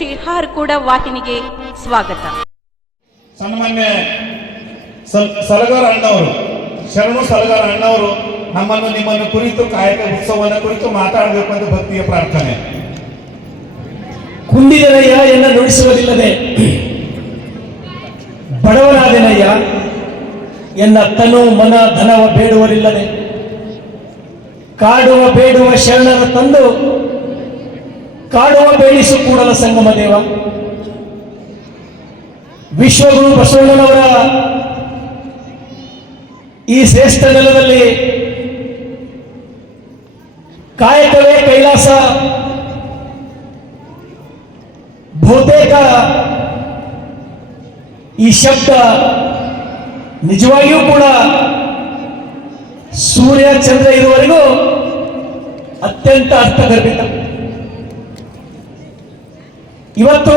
ಶ್ರೀ ಹಾರ್ಕೂಡ ವಾಹಿನಿಗೆ ಸ್ವಾಗತ. ಸನ್ಮಾನ್ಯ ಸಲ್ ಸಲಗಾರ ಅಣ್ಣವರು ಶರಣು ಸಲಗಾರ ಅಣ್ಣವರು ನಮ್ಮನ್ನು ನಿಮ್ಮನ್ನು ಕುರಿತು ಕಾಯಕ ಉತ್ಸವವನ್ನು ಕುರಿತು ಮಾತಾಡಬೇಕು ಅಂತ ಭಕ್ತಿಯ ಪ್ರಾರ್ಥನೆ. ಕುಂದಿದನಯ್ಯ ಎನ್ನ ನುಡಿಸುವುದಿಲ್ಲದೆ ಬಡವನಾದೆನಯ್ಯ ಎನ್ನ ತನು ಮನ ಧನವ ಬೇಡುವರಿಲ್ಲದೆ ಕಾಡುವ ಬೇಡುವ ಶರಣರ ತಂದು ಕಾಡುವ ಬೇಡಿಸು ಕೂಡಲ ಸಂಗಮ ದೇವ. ವಿಶ್ವಗುರು ಬಸವಣ್ಣನವರ ಈ ಶ್ರೇಷ್ಠ ನೆಲದಲ್ಲಿ ಕಾಯಕವೇ ಕೈಲಾಸ. ಬಹುತೇಕ ಈ ಶಬ್ದ ನಿಜವಾಗಿಯೂ ಕೂಡ ಸೂರ್ಯ, ಚಂದ್ರ ಇರುವವರೆಗೂ ಅತ್ಯಂತ ಅರ್ಥಗರ್ಭಿತ. ಇವತ್ತು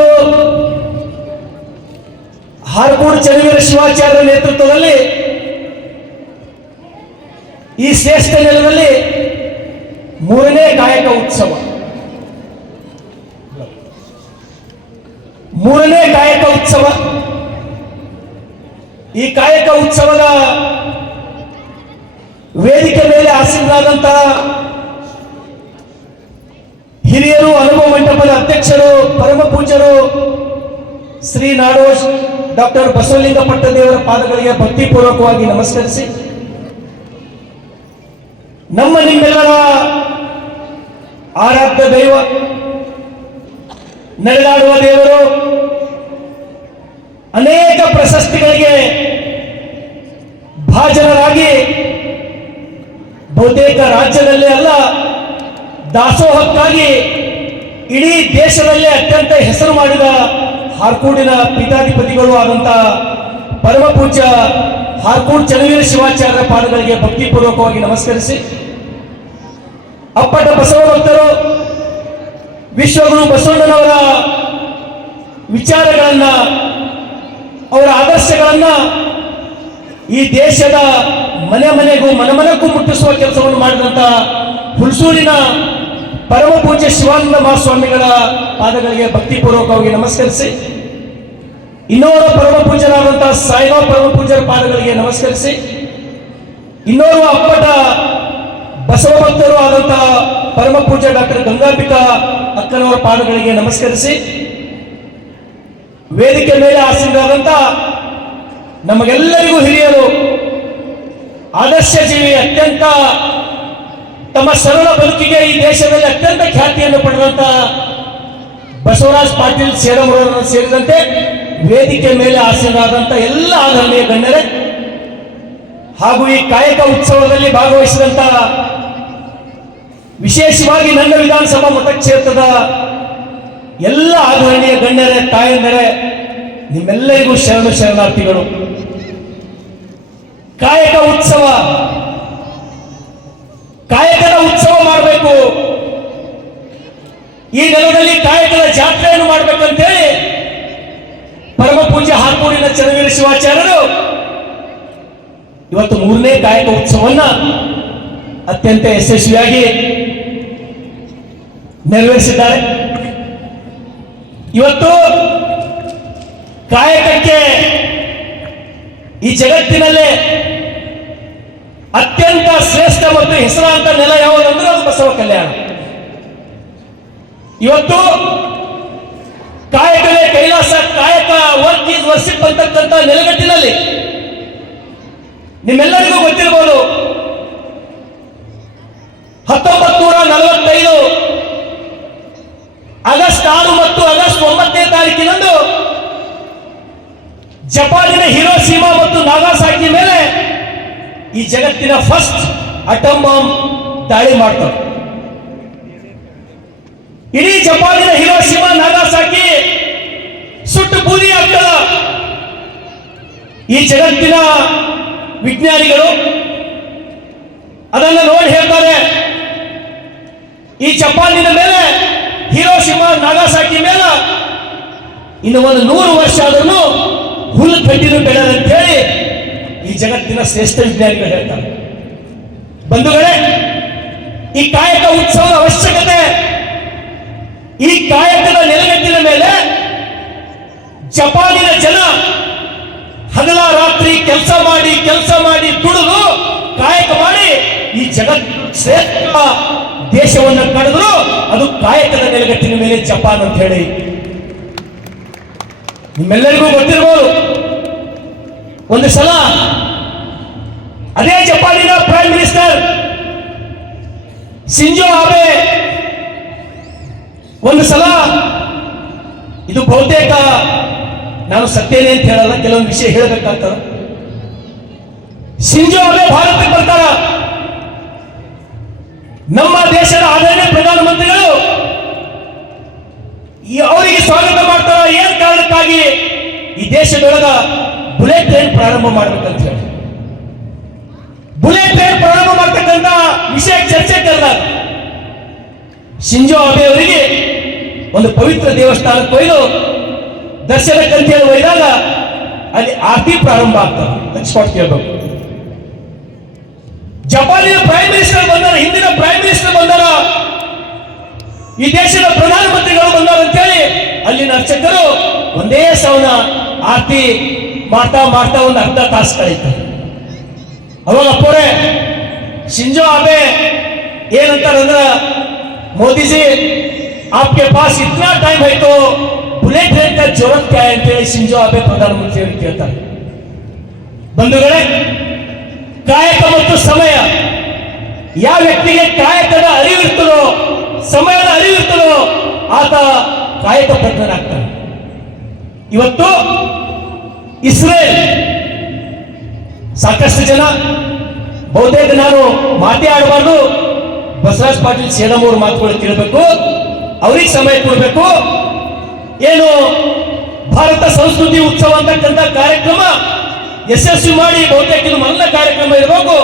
ಹಾರಕೂಡು ಚನ್ನವೀರ ಶಿವಾಚಾರ್ಯ ನೇತೃತ್ವದಲ್ಲಿ ಈ ಶ್ರೇಷ್ಠ ನೆಲದಲ್ಲಿ ಮೂರನೇ ಗಾಯಕ ಉತ್ಸವ. ಮೂರನೇ ಗಾಯಕ ಉತ್ಸವ. ಈ ಗಾಯಕ ಉತ್ಸವದ ವೇದಿಕೆ ಮೇಲೆ ಆಸೀನರಾದಂತಹ ಹಿರಿಯರು ಅನುಭವ ಮಂಟಪದ ಅಧ್ಯಕ್ಷರು, ಪರಮ ಪೂಜ್ಯರು, ಶ್ರೀ ನಾಡೋಜ್ ಡಾಕ್ಟರ್ ಬಸವಲಿಂಗ ಪಟ್ಟದೇವರ ಪಾದಗಳಿಗೆ ಭಕ್ತಿಪೂರ್ವಕವಾಗಿ ನಮಸ್ಕರಿಸಿ. ನಮ್ಮ ನಿಮ್ಮೆಲ್ಲರ ಆರಾಧ್ಯ ದೈವ ನಡೆದಾಡುವ ದೇವರು, ಅನೇಕ ಪ್ರಶಸ್ತಿಗಳಿಗೆ ಭಾಜನರಾಗಿ ಬಹುತೇಕ ರಾಜ್ಯದಲ್ಲೇ ಅಲ್ಲ ದಾಸೋಹಕ್ಕಾಗಿ ಇಡೀ ದೇಶದಲ್ಲೇ ಅತ್ಯಂತ ಹೆಸರು ಮಾಡಿದ ಹಾರ್ಕೂಡಿನ ಪೀಠಾಧಿಪತಿಗಳು ಆದಂತ ಪರಮ ಪೂಜ್ಯ ಹಾರ್ಕೂಡ್ ಚನ್ನವೀರ ಶಿವಾಚಾರ್ಯ ಪಾದಗಳಿಗೆ ಭಕ್ತಿಪೂರ್ವಕವಾಗಿ ನಮಸ್ಕರಿಸಿ, ಅಪ್ಪಟ ಬಸವ ಭಕ್ತರು, ವಿಶ್ವಗುರು ಬಸವಣ್ಣನವರ ವಿಚಾರಗಳನ್ನ, ಅವರ ಆದರ್ಶಗಳನ್ನ ಈ ದೇಶದ ಮನೆ ಮನೆಗೂ ಮನಮನಕ್ಕೂ ಮುಟ್ಟಿಸುವ ಕೆಲಸವನ್ನು ಮಾಡಿದಂತ ಹುಲ್ಸೂರಿನ ಪರಮ ಪೂಜ್ಯ ಶಿವಾನಂದ ಮಹಾಸ್ವಾಮಿಗಳ ಪಾದಗಳಿಗೆ ಭಕ್ತಿಪೂರ್ವಕವಾಗಿ ನಮಸ್ಕರಿಸಿ, ಇನ್ನೋರ್ವ ಪರಮ ಪೂಜ್ಯರಾದಂತಹ ಸಾಯಿಬಾ ಪರಮ ಪೂಜರ ಪಾದಗಳಿಗೆ ನಮಸ್ಕರಿಸಿ, ಇನ್ನೋರ್ವ ಅಪ್ಪಟ ಬಸವ ಭಕ್ತರು ಆದಂತಹ ಪರಮ ಪೂಜ್ಯ ಡಾಕ್ಟರ್ ಗಂಗಾಂಬಿಕಾ ಅಕ್ಕನವರ ಪಾದಗಳಿಗೆ ನಮಸ್ಕರಿಸಿ, ವೇದಿಕೆ ಮೇಲೆ ಆಸೀನರಾದಂತ ನಮಗೆಲ್ಲರಿಗೂ ಹಿರಿಯರು, ಆದರ್ಶ ಜೀವಿ ಅತ್ಯಂತ ತಮ್ಮ ಸರಳ ಬದುಕಿಗೆ ಈ ದೇಶದಲ್ಲಿ ಅತ್ಯಂತ ಖ್ಯಾತಿಯನ್ನು ಪಡೆದಂತ ಬಸವರಾಜ್ ಪಾಟೀಲ್ ಸೇರಮರವರನ್ನು ಸೇರಿದಂತೆ ವೇದಿಕೆ ಮೇಲೆ ಆಸೀನರಾದಂತ ಎಲ್ಲ ಆಧರಣೀಯ ಗಣ್ಯರೇ, ಹಾಗೂ ಈ ಕಾಯಕ ಉತ್ಸವದಲ್ಲಿ ಭಾಗವಹಿಸಿದಂತ ವಿಶೇಷವಾಗಿ ನನ್ನ ವಿಧಾನಸಭಾ ಮತಕ್ಷೇತ್ರದ ಎಲ್ಲ ಆಧರಣೀಯ ಗಣ್ಯರೇ, ತಾಯಂದರೆ, ನಿಮ್ಮೆಲ್ಲರಿಗೂ ಶರಣ ಶರಣಾರ್ಥಿಗಳು. ಕಾಯಕ ಉತ್ಸವ ಕಾಯಕದ ಉತ್ಸವ ಮಾಡಬೇಕು. ಈ ನೆಲದಲ್ಲಿ ಕಾಯಕದ ಜಾತ್ರೆಯನ್ನು ಮಾಡಬೇಕಂತೇಳಿ ಪರಮ ಪೂಜ್ಯ ಹಾರ್ಕೂಡಿನ ಚನ್ನವೀರ ಶಿವಾಚಾರ್ಯರು ಇವತ್ತು ಮೂರನೇ ಕಾಯಕ ಉತ್ಸವವನ್ನ ಅತ್ಯಂತ ಯಶಸ್ವಿಯಾಗಿ ನೆರವೇರಿಸಿದ್ದಾರೆ. ಇವತ್ತು ಕಾಯಕಕ್ಕೆ ಈ ಜಗತ್ತಿನಲ್ಲೇ ಅತ್ಯಂತ ಶ್ರೇಷ್ಠ ಮತ್ತು ಹೆಸರಾಂತ ನೆಲ ಯಾವುದಂದ್ರೆ ಅದು ಬಸವ ಕಲ್ಯಾಣ. ಇವತ್ತು ಕಾಯಕವೇ ಕೈಲಾಸ ಕಾಯಕ ವರ್ಕ್ ಈಸ್ ವರ್ಷಿಪ್ ಅಂತಕ್ಕಂಥ ನೆಲೆಗಟ್ಟಿನಲ್ಲಿ ನಿಮ್ಮೆಲ್ಲರಿಗೂ ಗೊತ್ತಿರಬಹುದು ಹತ್ತೊಂಬತ್ತು ನೂರ ನಲವತ್ತೈದು ಆಗಸ್ಟ್ ಆರು ಮತ್ತು ಆಗಸ್ಟ್ ಒಂಬತ್ತನೇ ತಾರೀಕಿನಂದು ಜಪಾನಿನ ಹಿರೋಸೀಮಾ ಮತ್ತು ನಾಗಾಸಾಕಿ ಮೇಲೆ ಈ ಜಗತ್ತಿನ ಫಸ್ಟ್ ಅಟಮ್ ಬಾಂಬ್ ದಾಳಿ ಮಾಡ್ತಾರೆ ಇಡೀ ಜಪಾನಿನ ಹಿರೋಶಿಮಾ, ನಾಗಾಸಾಕಿ ಸುಟ್ಟು ಬೂದಿ ಆಗ್ತದ ಈ ಜಗತ್ತಿನ ವಿಜ್ಞಾನಿಗಳು ಅದನ್ನು ನೋಡಿ ಹೇಳ್ತಾರೆ, ಈ ಜಪಾನಿನ ಮೇಲೆ, ಹಿರೋಶಿಮಾ, ನಾಗಾಸಾಕಿ ಮೇಲೆ ಇನ್ನು ಒಂದು ನೂರು ವರ್ಷ ಆದ್ರೂ ಹುಲ್ಲು ಕಟ್ಟಿನ ಅಂತ ಹೇಳಿ ಈ ಜಗತ್ತಿನ ಶ್ರೇಷ್ಠ ವಿಜ್ಞಾನಿಗಳು ಹೇಳ್ತಾರೆ. ಬಂಧುಗಳೇ, ಈ ಕಾಯಕ ಉತ್ಸವದ ಅವಶ್ಯಕತೆ, ಈ ಕಾಯಕದ ನೆಲೆಗಟ್ಟಿನ ಮೇಲೆ ಜಪಾನಿನ ಜನ ಹಗಲ ರಾತ್ರಿ ಕೆಲಸ ಮಾಡಿ ಕೆಲಸ ಮಾಡಿ ದುಡಿದು ಕಾಯಕ ಮಾಡಿ ಈ ಜಗತ್ ಶ್ರೇಷ್ಠ ದೇಶವನ್ನು ಕಳೆದ್ರು ಅದು ಕಾಯಕದ ನೆಲೆಗಟ್ಟಿನ ಮೇಲೆ ಜಪಾನ್ ಅಂತ ಹೇಳಿ. ನಿಮ್ಮೆಲ್ಲರಿಗೂ ಗೊತ್ತಿರಬಹುದು ಒಂದು ಸಲ ಅದೇ ಜಪಾನಿನ ಪ್ರೈಮ್ ಮಿನಿಸ್ಟರ್ ಸಿಂಜೋ ಆಬೆ ಒಂದು ಸಲ ಇದು ಬಹುತೇಕ ನಾನು ಸತ್ಯನೇ ಅಂತ ಹೇಳಲ್ಲ, ಕೆಲವೊಂದು ವಿಷಯ ಹೇಳಬೇಕಾಗ್ತದೆ. ಸಿಂಜೋ ಆಬೆ ಭಾರತಕ್ಕೆ ಬರ್ತಾರ? ನಮ್ಮ ದೇಶದ ಆದರಣೀಯ ಪ್ರಧಾನಮಂತ್ರಿಗಳು ಅವರಿಗೆ ಸ್ವಾಗತ ಮಾಡ್ತಾರ? ಏನ್ ಕಾರಣಕ್ಕಾಗಿ ಈ ದೇಶದೊಳಗ ಬುಲೆಟ್ ಟ್ರೈನ್ ಪ್ರಾರಂಭ ಮಾಡ್ಬೇಕಂತ ಹೇಳಿ. ಬುಲೆಟ್ ಟ್ರೈನ್ ಪ್ರಾರಂಭ ಮಾಡ್ತಕ್ಕಂತ ವಿಷಯ ಚರ್ಚೆ ಕರೆದಾಗ ಶಿಂಜೋ ಅಬೆ ಅವರಿಗೆ ಒಂದು ಪವಿತ್ರ ದೇವಸ್ಥಾನಕ್ಕೆ ಒಯ್ದು ದರ್ಶನಕ್ಕಂತೇಳಿ ಒಯ್ದಾಗ ಅಲ್ಲಿ ಆರತಿ ಪ್ರಾರಂಭ ಆಗ್ತದೆ. ಸ್ಪಾಟ್ ಕೇಳಬೇಕು. ಜಪಾನಿನ ಪ್ರೈಮ್ ಮಿನಿಸ್ಟರ್ ಬಂದಾರ ಹಿಂದಿನ ಪ್ರೈಮ್ ಮಿನಿಸ್ಟರ್ ಬಂದಾರ ಈ ದೇಶದ ಪ್ರಧಾನಮಂತ್ರಿಗಳು ಬಂದಾರ ಅಂತೇಳಿ ಅಲ್ಲಿನ ಅರ್ಚಕರು ಒಂದೇ ಸೌನ ಆರತಿ ಮಾಡ್ತಾ ಮಾಡ್ತಾ ಒಂದು ಅರ್ಧ ತಾಸು ಕಳೀತು. ಅವಾಗ ಅಪ್ಪೋರೆ ಶಿಂಜೋ ಅಬೆ ಏನಂತಾರಂದ್ರ ಮೋದಿಜಿ ಆಪ್ಗೆ ಪಾಸ್ ಇತ್ನಾ ಟೈಮ್ ಆಯ್ತು ಬುಲೆಟ್ ಟ್ರೈನ್ ಕ ಜೋರತ್ ಕ್ಯಾ ಅಂತೇಳಿ ಶಿಂಜೋ ಅಬೆ ಪ್ರಧಾನಮಂತ್ರಿಯವರು ಕೇಳ್ತಾರೆ. ಬಂಧುಗಳೇ, ಕಾಯಕ ಮತ್ತು ಸಮಯ. ಯಾವ ವ್ಯಕ್ತಿಗೆ ಕಾಯಕದ ಅರಿವಿರ್ತದೋ ಸಮಯದ ಅರಿವಿರ್ತದೋ ಆತ ಕಾಯಕ ಪ್ರಜ್ಞನಾಗ್ತಾನೆ. ಇವತ್ತು ಇಸ್ರೇಲ್. ಸಾಕಷ್ಟು ಜನ, ಬಹುತೇಕ ನಾನು ಮಾತೇ ಆಡಬಾರ್ದು. ಬಸವರಾಜ್ ಪಾಟೀಲ್ ಸೇನಮೂರು ಮಾತುಗಳು ಕೇಳಬೇಕು, ಅವ್ರಿಗೆ ಸಮಯ ಕೊಡಬೇಕು. ಏನು ಭಾರತ ಸಂಸ್ಕೃತಿ ಉತ್ಸವ ಅಂತಕ್ಕಂಥ ಕಾರ್ಯಕ್ರಮ ಯಶಸ್ವಿ ಮಾಡಿ ಬಹುತೇಕ ಮೊದಲ ಕಾರ್ಯಕ್ರಮ ಇರಬೇಕು.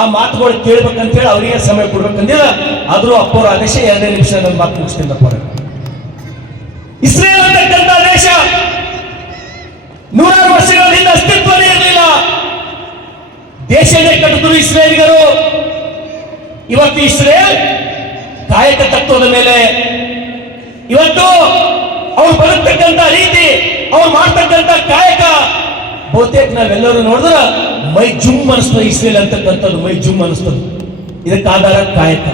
ಆ ಮಾತುಗಳು ಕೇಳ್ಬೇಕಂತ ಹೇಳಿ ಅವರಿಗೆ ಸಮಯ ಕೊಡ್ಬೇಕಂದಿಲ್ಲ. ಆದರೂ ಅಪ್ಪವ್ರ ಆದೇಶ ಎರಡನೇ ನಿಮಿಷ ನನ್ನ ಮಾತು ಮುಗಿಸ್ತೀನಿ. ಇಸ್ರೇಲ್ ಅಂತಕ್ಕಂಥ ದೇಶ ನೂರಾರು ವರ್ಷಗಳ ಹಿಂದೆ ಅಸ್ತಿತ್ವನೇ ಇರಲಿಲ್ಲ. ದೇಶನೇ ಕಟ್ಟಿದ್ರು ಇಸ್ರೇಲಿಗರು. ಇವತ್ತು ಇಸ್ರೇಲ್ ಕಾಯಕ ತತ್ವದ ಮೇಲೆ. ಇವತ್ತು ಅವ್ರು ಬರತಕ್ಕಂತ ರೀತಿ, ಅವ್ರು ಮಾಡ್ತಕ್ಕಂತ ಕಾಯಕ. ಬಹುತೇಕ ನಾವೆಲ್ಲರೂ ನೋಡಿದ್ರ ಮೈ ಜುಮ್ ಅನಿಸ್ತದೆ ಇಸ್ರೇಲ್ ಅಂತಕ್ಕಂಥದ್ದು, ಮೈ ಜುಮ್ ಅನಿಸ್ತದೆ. ಇದಕ್ಕೆ ಆಧಾರ ಕಾಯಕ.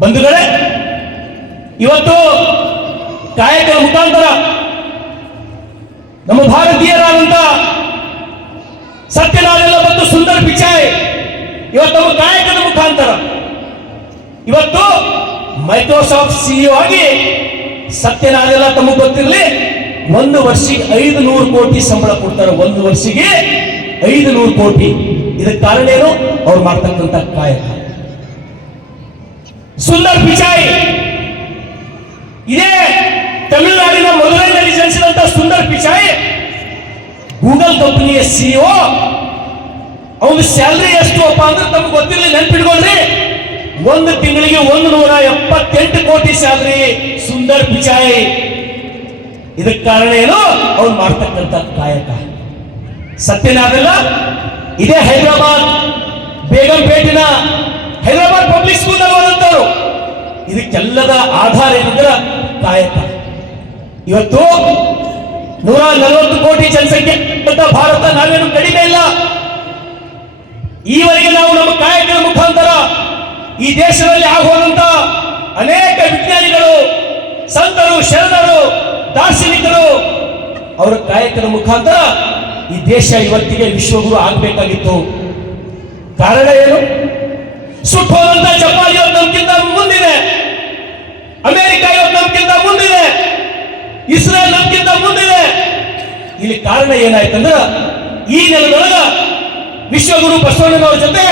ಬಂಧುಗಳೇ, ಇವತ್ತು ಕಾಯಕ ಮುಖಾಂತರ ನಮ್ಮ ಭಾರತೀಯರಾದಂತ ಸತ್ಯನಾದೆಲ್ಲ ಮತ್ತು ಸುಂದರ್ ಪಿಚಾಯ್ ಇವತ್ತು ನಮ್ಮ ಗಾಯಕನ ಮುಖಾಂತರ. ಇವತ್ತು ಮೈಕ್ರೋಸಾಫ್ಟ್ ಸಿಇಒ ಆಗಿ ಸತ್ಯನಾದೆಲ್ಲ ತಮಗೆ ಗೊತ್ತಿರಲಿ, ಒಂದು ವರ್ಷಕ್ಕೆ ಐದು ನೂರು ಕೋಟಿ ಸಂಬಳ ಕೊಡ್ತಾರೆ. ಒಂದು ವರ್ಷಿಗೆ ಐದು ನೂರು ಕೋಟಿ. ಇದಕ್ಕೆ ಕಾರಣ ಏನು? ಅವ್ರು ಮಾಡ್ತಕ್ಕಂತ ಕಾಯಕ ಸುಂದರ್ ಪಿಚಾಯ್ ಇದೇ ತಮಿಳುನಾಡಿನ ಮದುರೈನಲ್ಲಿ ಸುಂದರ್ गूगल ಗೂಗಲ್ ಕಂಪನಿಯ ಸಿಇಒ ಅವನ ಸ್ಯಾಲ್ರಿ ಎಷ್ಟು ಅಪ್ಪ ಅಂದ್ರೆ ತಮ್ಗೆ ಗೊತ್ತಿಲ್ಲ, ನೆನ್ಪಿಟ್ಕೊಳ್ರಿ. ಒಂದು ತಿಂಗಳಿಗೆ ಒಂದು ನೂರ ಎಪ್ಪತ್ತೆಂಟು ಕೋಟಿ ಸ್ಯಾಲ್ರಿ ಸುಂದರ್ ಪಿಚಾಯಿ. ಇದಕ್ಕೆ ಕಾರಣ ಏನು? ಅವ್ನು ಮಾಡ್ತಕ್ಕಂಥ ಕಾಯಕ. ಸತ್ಯನಾದಲ್ಲ, ಇದೇ ಹೈದರಾಬಾದ್, ಬೇಗಂಪೇಟಿನ ಹೈದರಾಬಾದ್ ಪಬ್ಲಿಕ್ ಸ್ಕೂಲ್ ಓದಂತವ್ರು ಇದಕ್ಕೆಲ್ಲದ ಆಧಾರ ಏನಂದ್ರೆ ಕಾಯಕ. ಇವತ್ತು ನೂರ ನಲವತ್ತು ಕೋಟಿ ಜನಸಂಖ್ಯೆ ಭಾರತ ನಾವೇನು ಕಡಿಮೆ ಇಲ್ಲ. ಈವರೆಗೆ ನಾವು ನಮ್ಮ ಕಾಯಕದ ಮುಖಾಂತರ ಈ ದೇಶದಲ್ಲಿ ಆಗುವಂತ ಅನೇಕ ವಿಜ್ಞಾನಿಗಳು, ಸಂತರು, ಶರಣರು, ದಾರ್ಶನಿಕರು ಅವರ ಕಾಯಕದ ಮುಖಾಂತರ ಈ ದೇಶ ಇವತ್ತಿಗೆ ವಿಶ್ವಗುರು ಆಗಬೇಕಾಗಿತ್ತು. ಕಾರಣ ಏನು? ಸುಟ್ಟೋದಂತ ಜಪಾನ್ ಇವತ್ತು ನಮ್ಗಿಂತ ಮುಂದಿದೆ. ಅಮೆರಿಕ ಇವತ್ತು ನಮ್ಗಿಂತ ಮುಂದಿದೆ. ಇಸ್ರೇಲ್ ನಮ್ಗಿಂತ ಮುಂದಿದೆ. ಇಲ್ಲಿ ಕಾರಣ ಏನಾಯ್ತಂದ್ರ, ಈ ನೆಲದೊಳಗ ವಿಶ್ವಗುರು ಬಸವಣ್ಣನವರ ಜೊತೆ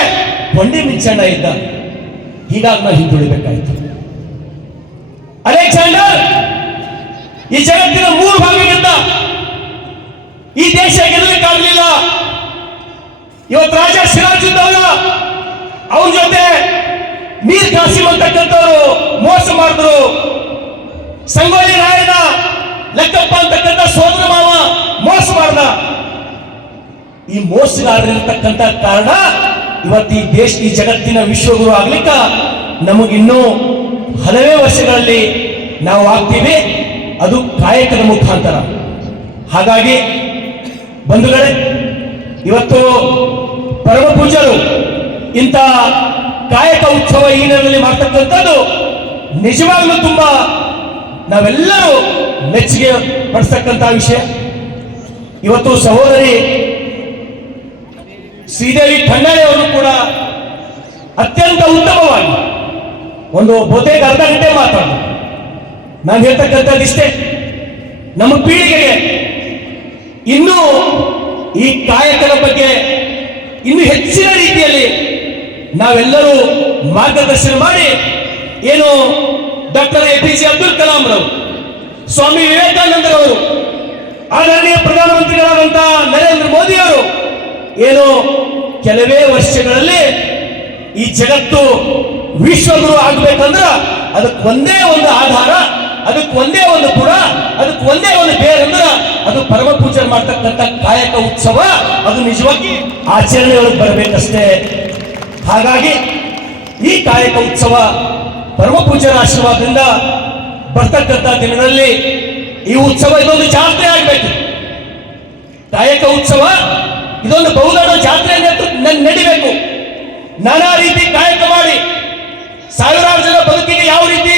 ಬಂಡಿ ಮಿಂಚಣ್ಣ ಇದ್ದ. ಹೀಗಾಗಿ ನಾವು ಹಿಂದುಳಿಬೇಕಾಯ್ತು. ಅಲೆಕ್ಸಾಂಡರ್, ಈ ಜಗತ್ತಿನ ಮೂರು ಭಾಗಕ್ಕಿಂತ ಈ ದೇಶ ಗೆಲ್ಲಲಿಕ್ಕಾಗಲಿಲ್ಲ ಇವತ್ತು ರಾಜ ಸಿರಾಜುದ್ದೌಲ ಅವ್ರ ಜೊತೆ ಮೀರ್ ಕಾಸಿಮ್ ಅಂತಕ್ಕಂಥವ್ರು ಮೋಸ ಮಾಡಿದ್ರು. ಸಂಗೊಳ್ಳಿ ರಾಯಣ್ಣ ಲೆಕ್ಕಪ್ಪ ಅಂತಕ್ಕಂಥ ಸೋದರ ಮಾವ, ಮೋಸ ಮಾಡ್ದ. ಈ ಮೋಸಗಾರರಿರ್ತಕ್ಕಂಥ ಕಾರಣ ಇವತ್ತು ಈ ದೇಶ, ಈ ಜಗತ್ತಿನ ವಿಶ್ವಗುರು ಆಗ್ಲಿಕ್ಕ ನಮಗಿನ್ನೂ ಹಲವೇ ವರ್ಷಗಳಲ್ಲಿ ನಾವು ಆಗ್ತೀವಿ. ಅದು ಕಾಯಕದ ಮುಖಾಂತರ. ಹಾಗಾಗಿ ಬಂಧುಗಳೇ, ಇವತ್ತು ಪರಮ ಪೂಜರು ಇಂಥ ಕಾಯಕ ಉತ್ಸವ ಈ ನೆಲೆಯಲ್ಲಿ ಮಾಡ್ತಕ್ಕಂಥದ್ದು ನಿಜವಾಗ್ಲೂ ತುಂಬಾ ನಾವೆಲ್ಲರೂ ಮೆಚ್ಚುಗೆ ಪಡಿಸ್ತಕ್ಕಂಥ ವಿಷಯ. ಇವತ್ತು ಸಹೋದರಿ ಶ್ರೀದೇವಿ ಖಂಡಾಳೆ ಅವರು ಕೂಡ ಅತ್ಯಂತ ಉತ್ತಮವಾಗಿ ಒಂದು ಬಹುತೇಕ ಅರ್ಧ ಗಂಟೆ ಮಾತಾಡ ನಾನು ಹೇಳ್ತಕ್ಕಂಥದ್ದು ಇಷ್ಟೇ. ನಮ್ಮ ಪೀಳಿಗೆಗೆ ಇನ್ನೂ ಈ ಕಾಯಕದ ಬಗ್ಗೆ ಇನ್ನು ಹೆಚ್ಚಿನ ರೀತಿಯಲ್ಲಿ ನಾವೆಲ್ಲರೂ ಮಾರ್ಗದರ್ಶನ ಮಾಡಿ ಏನು doctor A P J Abdul Kalam ರವರು, ಸ್ವಾಮಿ ವಿವೇಕಾನಂದರವರು ಆದರಣೀಯ ಪ್ರಧಾನಮಂತ್ರಿಗಳಾದಂತಹ ನರೇಂದ್ರ ಮೋದಿ ಅವರು, ಏನು ಕೆಲವೇ ವರ್ಷಗಳಲ್ಲಿ ಈ ಜಗತ್ತು ವಿಶ್ವಗುರು ಆಗ್ಬೇಕಂದ್ರ ಅದಕ್ಕೆ ಒಂದೇ ಒಂದು ಆಧಾರ, ಅದಕ್ಕೆ ಒಂದೇ ಒಂದು ಗುಣ, ಅದಕ್ಕೆ ಒಂದೇ ಒಂದು ಬೇರಂದ್ರ ಅದು ಪರಮ ಪೂಜೆ ಮಾಡ್ತಕ್ಕಂಥ ಕಾಯಕ ಉತ್ಸವ, ಅದು ನಿಜವಾಗಿ ಆಚರಣೆಯೊಳಗೆ ಬರಬೇಕಷ್ಟೇ. ಹಾಗಾಗಿ ಈ ಕಾಯಕ ಉತ್ಸವ ಪರಮ ಪೂಜರ ಆಶೀರ್ವಾದದಿಂದ ಬರ್ತಕ್ಕಂಥ ದಿನಗಳಲ್ಲಿ ಈ ಉತ್ಸವ ಇದೊಂದು ಜಾತ್ರೆ ಆಗ್ಬೇಕು. ಕಾಯಕ ಉತ್ಸವ, ಇದೊಂದು ಬಹುದೊಡ್ಡ ಜಾತ್ರೆ ನಡಿಬೇಕು. ನಾನಾ ರೀತಿ ಕಾಯಕ ಮಾಡಿ, ಸಾವಿರಾರು ಜನ ಬದುಕಿಗೆ ಯಾವ ರೀತಿ,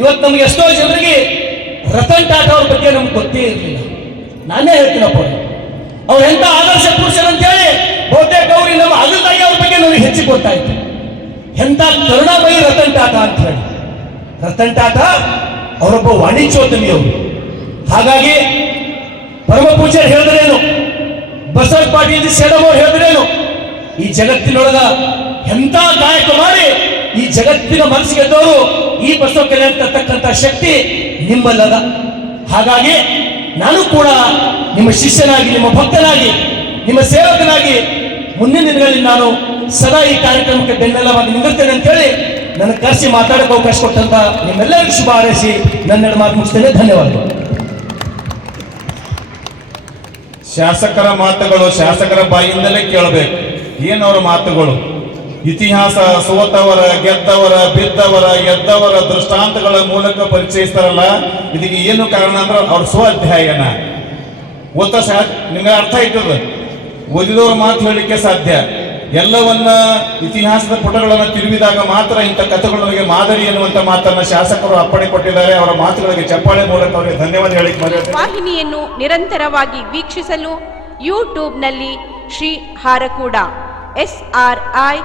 ಇವತ್ತು ನಮ್ಗೆ ಎಷ್ಟೋ ಜನರಿಗೆ ರತನ್ ಟಾಟಾ ಅವ್ರ ಬಗ್ಗೆ ನಮ್ಗೆ ಗೊತ್ತೇ ಇರಲಿಲ್ಲ. ನಾನೇ ಹೇಳ್ತೀನಪ್ಪ ಅವ್ರು ಎಂತ ಆದರ್ಶ ಪುರುಷರು ಅಂತ ಹೇಳಿ ಬಹುತೇಕ ಅವ್ರಿಗೆ ನಮ್ಮ ಅಗಲದಾಗಿ ಅವ್ರ ಬಗ್ಗೆ ನಮಗೆ ಹೆಚ್ಚಿಗೆ ಗೊತ್ತಾಯ್ತು. ಎಂತ ಕರುಣಾಮಯಿ ರತನ್ ಟಾಟಾ ಅಂತ ಹೇಳಿ. ರತನ್ ಟಾಟಾ ಅವರೊಬ್ಬ ವಾಣಿಜ್ಯೋದ್ಯಮಿ ಅವರು ಹಾಗಾಗಿ ಪರಮ ಪೂಜೆ ಹೇಳಿದ್ರೇನು ಬಸವ ಪಾಟೀಲ್ ಸೇಡಮ್ ಹೇಳಿದ್ರೇನು ಈ ಜಗತ್ತಿನೊಳಗ ಎಂಥ ಗಾಯಕ ಮಾಡಿ ಈ ಜಗತ್ತಿನ ಮನಸ್ಸಿಗೆ ಗೆದ್ದವರು ಈ ಬಸವ ತರ್ತಕ್ಕಂಥ ಶಕ್ತಿ ನಿಮ್ಮಲ್ಲದ. ಹಾಗಾಗಿ ನಾನು ಕೂಡ ನಿಮ್ಮ ಶಿಷ್ಯನಾಗಿ, ನಿಮ್ಮ ಭಕ್ತನಾಗಿ, ನಿಮ್ಮ ಸೇವಕನಾಗಿ ಮುಂದಿನ ದಿನಗಳಲ್ಲಿ ನಾನು ಸದಾ ಈ ಕಾರ್ಯಕ್ರಮಕ್ಕೆ ಬೆನ್ನೆಲ್ಲವಾಗಿ ನಿಂದಿರ್ತೇನೆ ಅಂತ ಹೇಳಿ ನನ್ನ ಕರೆಸಿ ಮಾತಾಡಕ್ಕೆ ಅವಕಾಶ ಕೊಟ್ಟಂತ ನಿಮ್ಮೆಲ್ಲರಿಗೂ ಶುಭ ಹಾರೈಸಿ ನನ್ನೆರಡು ಮಾತು ಮುಗಿಸ್ತೇನೆ. ಧನ್ಯವಾದಗಳು. ಶಾಸಕರ ಮಾತುಗಳು ಶಾಸಕರ ಬಾಯಿಂದಲೇ ಕೇಳಬೇಕು. ಏನವರ ಮಾತುಗಳು? ಇತಿಹಾಸ ಸೋತವರ, ಗೆದ್ದವರ, ಬಿದ್ದವರ, ಎದ್ದವರ ದೃಷ್ಟಾಂತಗಳ ಮೂಲಕ ಪರಿಚಯಿಸ್ತಾರಲ್ಲ? ಇದಕ್ಕೆ ಏನು ಕಾರಣ ಅಂದ್ರೆ ಅವ್ರ ಸ್ವ ಅಧ್ಯಯನ. ಸಾ ನಿಮ್ಗೆ ಅರ್ಥ ಆಯ್ತದ? ಓದಿದವ್ರ ಮಾತು ಹೇಳಲಿಕ್ಕೆ ಸಾಧ್ಯ. ಎಲ್ಲವನ್ನ ಇತಿಹಾಸದ ಪುಟಗಳನ್ನು ತಿರುವಿದಾಗ ಮಾತ್ರ ಇಂಥ ಕಥೆಗಳು ನಮಗೆ ಮಾದರಿ ಎನ್ನುವಂತ ಮಾತನ್ನ ಶಾಸಕರು ಅಪ್ಪಣೆ ಕೊಟ್ಟಿದ್ದಾರೆ. ಅವರ ಮಾತುಗಳಿಗೆ ಚಪ್ಪಾಳೆ ಮೂಲಕ ಅವರಿಗೆ ಧನ್ಯವಾದ ಹೇಳಿಕೆ ವಾಹಿನಿಯನ್ನು ನಿರಂತರವಾಗಿ ವೀಕ್ಷಿಸಲು ಯೂಟ್ಯೂಬ್ನಲ್ಲಿ Shri Harakuda S R I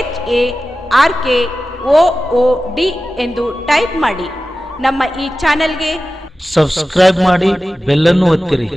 H A R K O O D ಎಂದು ಟೈಪ್ ಮಾಡಿ. ನಮ್ಮ ಈ ಚಾನೆಲ್ಗೆ ಸಬ್ಸ್ಕ್ರೈಬ್ ಮಾಡಿ ಬೆಲ್ಲನ್ನು ಒತ್ತಿರಿ.